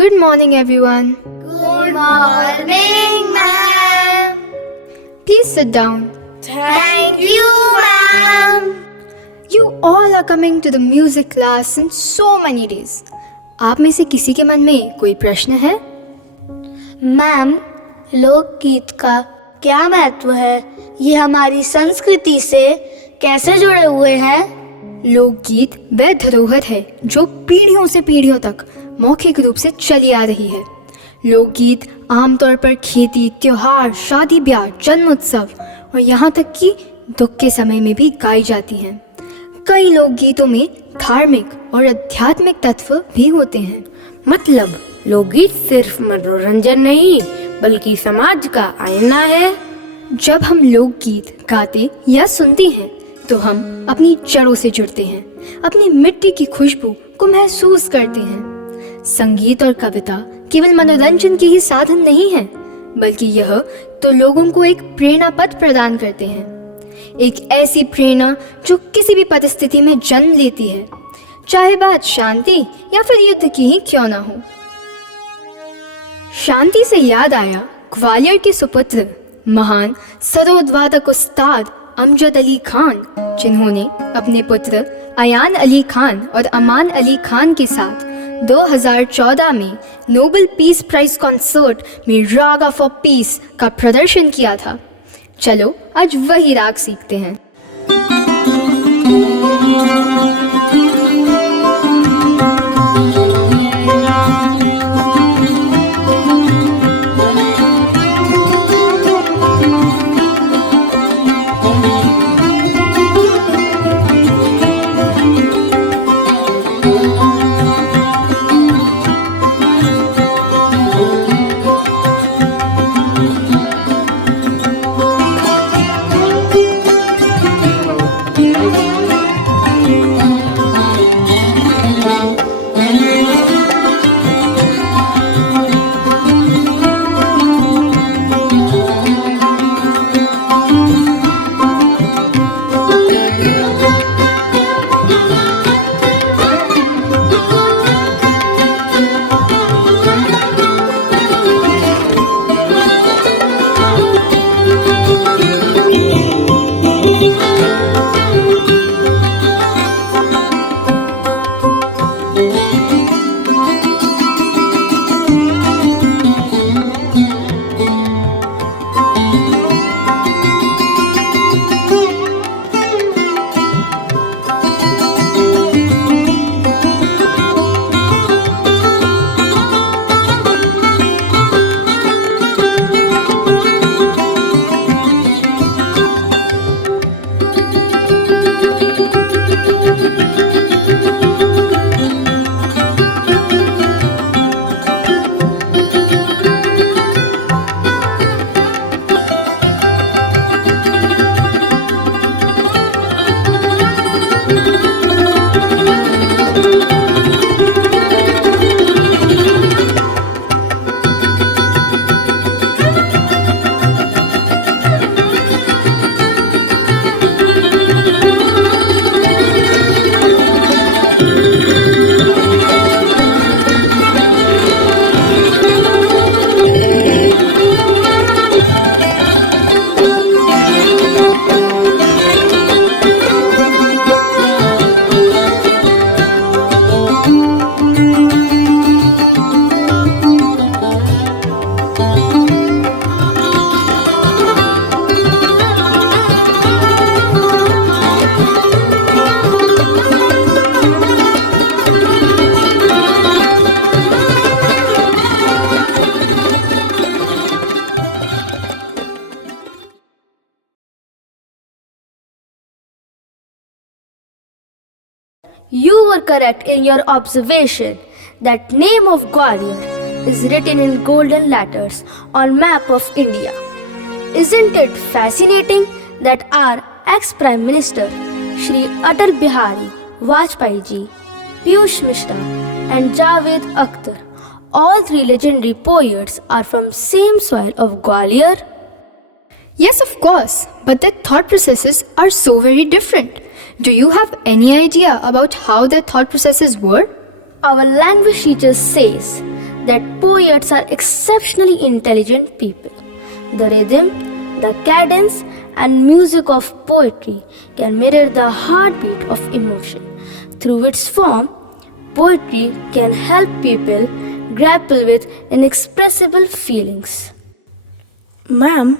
Good morning, everyone. Good morning, ma'am. Please sit down. Thank you, ma'am. You all are coming to the music class in so many days. आप में से किसी के मन में कोई प्रश्न है? मैम, लोकगीत का क्या महत्व है? ये हमारी संस्कृति से कैसे जुड़े हुए हैं? लोकगीत वह धरोहर है जो पीढ़ियों से पीढ़ियों तक मौखिक रूप से चली आ रही है। लोकगीत आमतौर पर खेती, त्योहार, शादी ब्याह, जन्म उत्सव और यहाँ तक कि दुख के समय में भी गाई जाती हैं। कई लोकगीतों में धार्मिक और आध्यात्मिक तत्व भी होते हैं। मतलब लोकगीत सिर्फ मनोरंजन नहीं बल्कि समाज का आईना है। जब हम लोकगीत गाते या सुनते हैं तो हम अपनी जड़ों से जुड़ते हैं, अपनी मिट्टी की खुशबू को महसूस करते हैं। संगीत और कविता केवल मनोरंजन के ही साधन नहीं है, बल्कि यह तो लोगों को एक प्रेरणा पथ प्रदान करते हैं। एक ऐसी प्रेरणा जो किसी भी परिस्थिति में जन्म लेती है, चाहे बात शांति या फिर युद्ध की ही क्यों ना हो। शांति से याद आया ग्वालियर के सुपुत्र महान सरोद वादक उस्ताद अमजद अली खान, जिन्होंने अपने पुत्र अयान अली खान और अमान अली खान के साथ 2014 में नोबेल पीस प्राइज कॉन्सर्ट में राग फॉर पीस का प्रदर्शन किया था। चलो आज वही राग सीखते हैं। You were correct in your observation that name of Gwalior is written in golden letters on map of India. Isn't it fascinating that our ex-Prime Minister Shri Atal Bihari Vajpayee ji, Piyush Mishra and Javed Akhtar, all three legendary poets, are from same soil of Gwalior? Yes, of course, but their thought processes are so very different. Do you have any idea about how their thought processes were? Our language teacher says that poets are exceptionally intelligent people. The rhythm, the cadence, and music of poetry can mirror the heartbeat of emotion. Through its form, poetry can help people grapple with inexpressible feelings. Ma'am,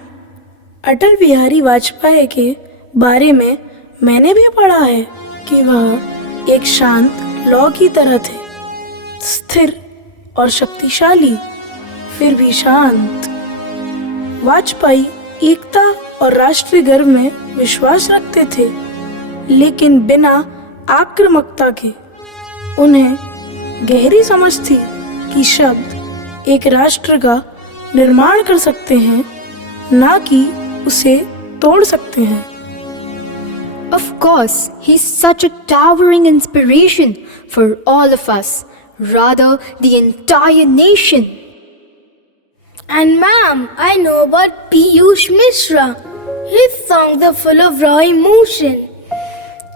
Atal Bihari Vajpayee के बारे में मैंने भी पढ़ा है कि वह एक शांत लौ की तरह थे, स्थिर और शक्तिशाली, फिर भी शांत। वाजपेयी एकता और राष्ट्रीय गर्व में विश्वास रखते थे, लेकिन बिना आक्रामकता के। उन्हें गहरी समझ थी कि शब्द एक राष्ट्र का निर्माण कर सकते हैं, ना कि उसे तोड़ सकते हैं। Of course, he's such a towering inspiration for all of us, rather the entire nation. And ma'am, I know about Piyush Mishra. His songs are full of raw emotion.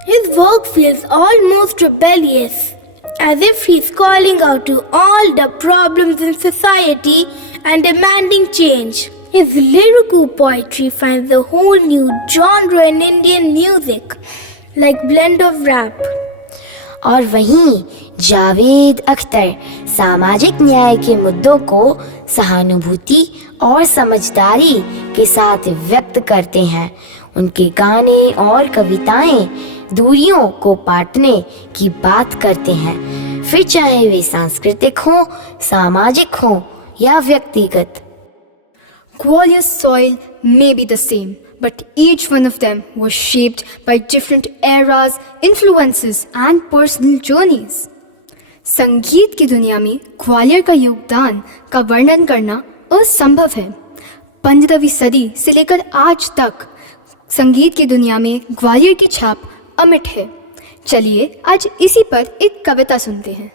His work feels almost rebellious, as if he's calling out to all the problems in society and demanding change. His lyrical poetry finds a whole new genre in Indian music, like blend of rap. और वहीं जावेद अख्तर सामाजिक न्याय के मुद्दों को सहानुभूति और समझदारी के साथ व्यक्त करते हैं। उनके गाने और कविताएं दूरियों को पाटने की बात करते हैं, फिर चाहे वे सांस्कृतिक हों, सामाजिक हों या व्यक्तिगत। Gwalior's soil may be the same, but each one of them was shaped by different eras, influences, and personal journeys. संगीत की दुनिया में ग्वालियर का योगदान का वर्णन करना असंभव है। 15वीं सदी से लेकर आज तक संगीत की दुनिया में ग्वालियर की छाप अमिट है। चलिए आज इसी पर एक कविता सुनते हैं।